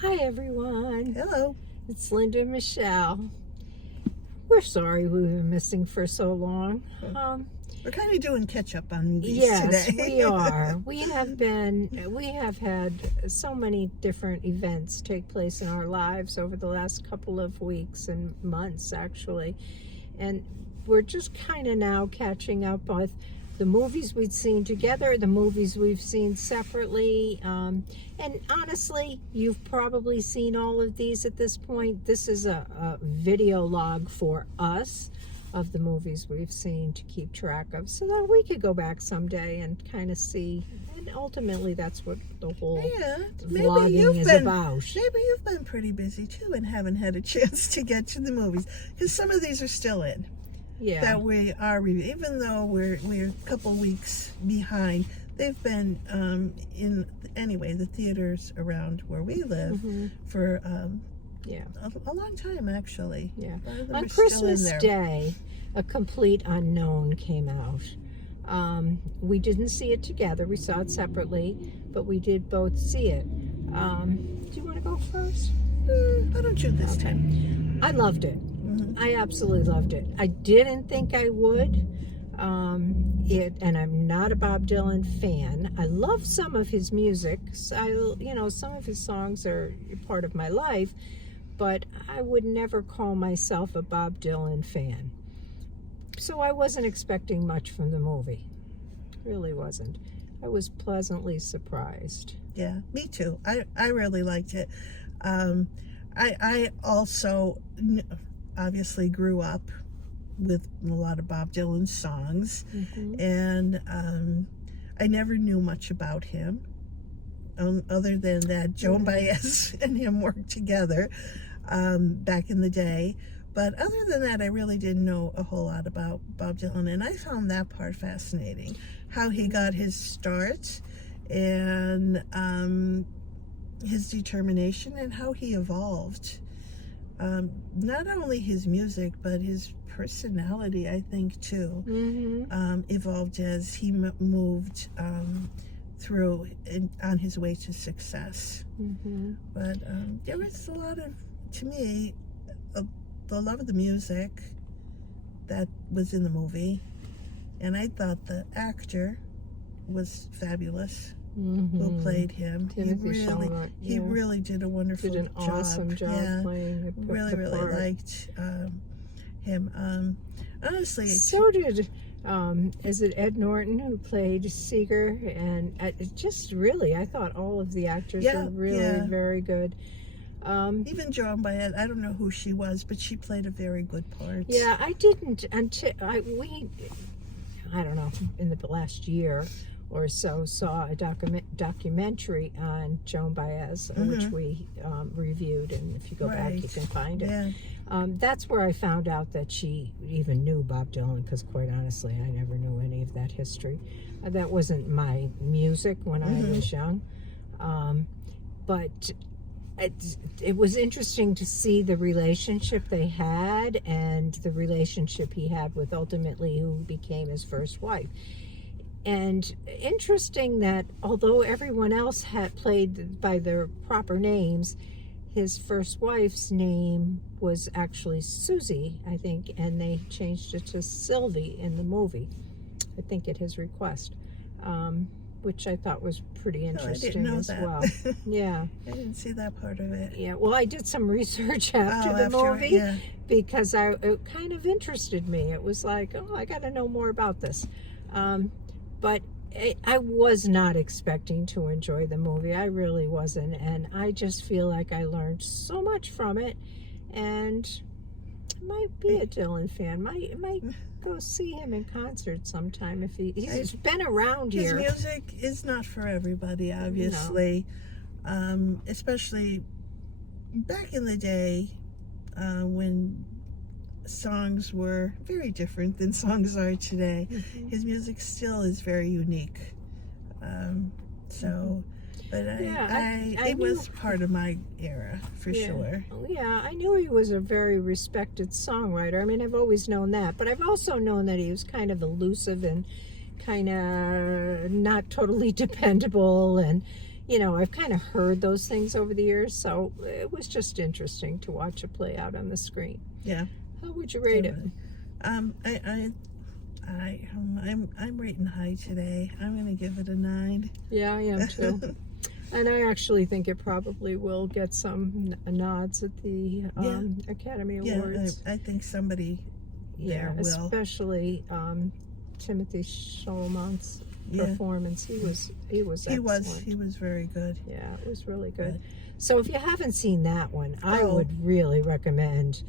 Hi everyone, Hello. it's Linda and Michelle. We're sorry we've been missing for so long. We're kind of doing catch up on movies Yes, today. we are. We have had so many different events take place in our lives over the last couple of weeks and months actually. And we're just kind of now catching up with the movies we've seen together, the movies we've seen separately. And honestly, you've probably seen all of these at this point. This is a video log for us of the movies we've seen to keep track of so that we could go back someday and kind of see. And ultimately, that's what the whole vlogging is about. Maybe you've been pretty busy too and haven't had a chance to get to the movies because some of these are still in. Yeah. That we are reviewing, even though we're a couple weeks behind. They've been in the theaters around where we live for a long time actually. Yeah. On Christmas Day, A Complete Unknown came out. We didn't see it together. We saw it separately, but we did both see it. Do you want to go first? Why don't you this time? I loved it. I absolutely loved it. I didn't think I would. And I'm not a Bob Dylan fan. I love some of his music. Some of his songs are part of my life, but I would never call myself a Bob Dylan fan. So I wasn't expecting much from the movie. Really wasn't. I was pleasantly surprised. Yeah, me too. I really liked it. I also obviously grew up with a lot of Bob Dylan songs, and I never knew much about him other than that Joan Baez and him worked together back in the day. But other than that, I really didn't know a whole lot about Bob Dylan, and I found that part fascinating, how he got his start and his determination and how he evolved. Not only his music, but his personality, I think, too, evolved as he moved through on his way to success. But there was a lot of, to me, the love of the music that was in the movie, and I thought the actor was fabulous. Who played him? He really did a wonderful job. Did an awesome job playing the really liked him. Honestly, so did is it Ed Norton who played Seeger? And I thought all of the actors were really very good. Even Joan Baez, I don't know who she was, but she played a very good part. Yeah, I didn't until I don't know, in the last year or so saw a documentary on Joan Baez, which we reviewed, and if you go back you can find it. Yeah. That's where I found out that she even knew Bob Dylan, because quite honestly I never knew any of that history. That wasn't my music when I was young, but it was interesting to see the relationship they had and the relationship he had with ultimately who became his first wife. And interesting that although everyone else had played by their proper names, his first wife's name was actually Susie, I think, and they changed it to Sylvie in the movie, I think at his request, which I thought was pretty interesting well. Yeah. I didn't see that part of it. Yeah, well, I did some research after the movie because it kind of interested me. It was like, I got to know more about this. But I was not expecting to enjoy the movie. I really wasn't. And I just feel like I learned so much from it. And I might be a Dylan fan. Might go see him in concert sometime if he's been around here. His music is not for everybody, obviously. No. Especially back in the day when songs were very different than songs are today. His music still is very unique. But it was part of my era for sure. Yeah, I knew he was a very respected songwriter. I mean, I've always known that, but I've also known that he was kind of elusive and kind of not totally dependable, and you know, I've kind of heard those things over the years, so it was just interesting to watch it play out on the screen. Yeah. How would you rate Totally. I'm rating high today. I'm gonna give it a 9. it? Yeah, I am too. And I actually think it probably will get some nods at the Academy Awards. I think somebody Yeah, there will. especially Timothy Chalamet's performance. He was excellent. He was very good. Yeah, it was really good. So if you haven't seen that one, I Oh. would really recommend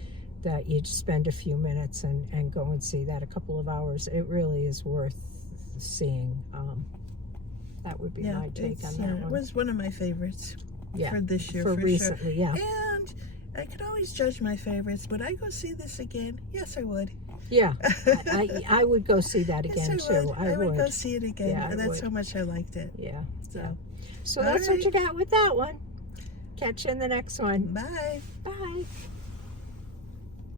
that you spend a few minutes and go and see that, a couple of hours. It really is worth seeing. That would be my take on that It one. was one of my favorites Yeah, for this year, for for recently, sure. yeah. And I could always judge my favorites. Would I go see this again? Yes, I would. Yeah, I would go see that again Yes, I too. would. I would go see it again. Yeah, I That's would. how much I liked it. Yeah. So, So All that's what right. you got with that one. Catch you in the next one. bye. Bye.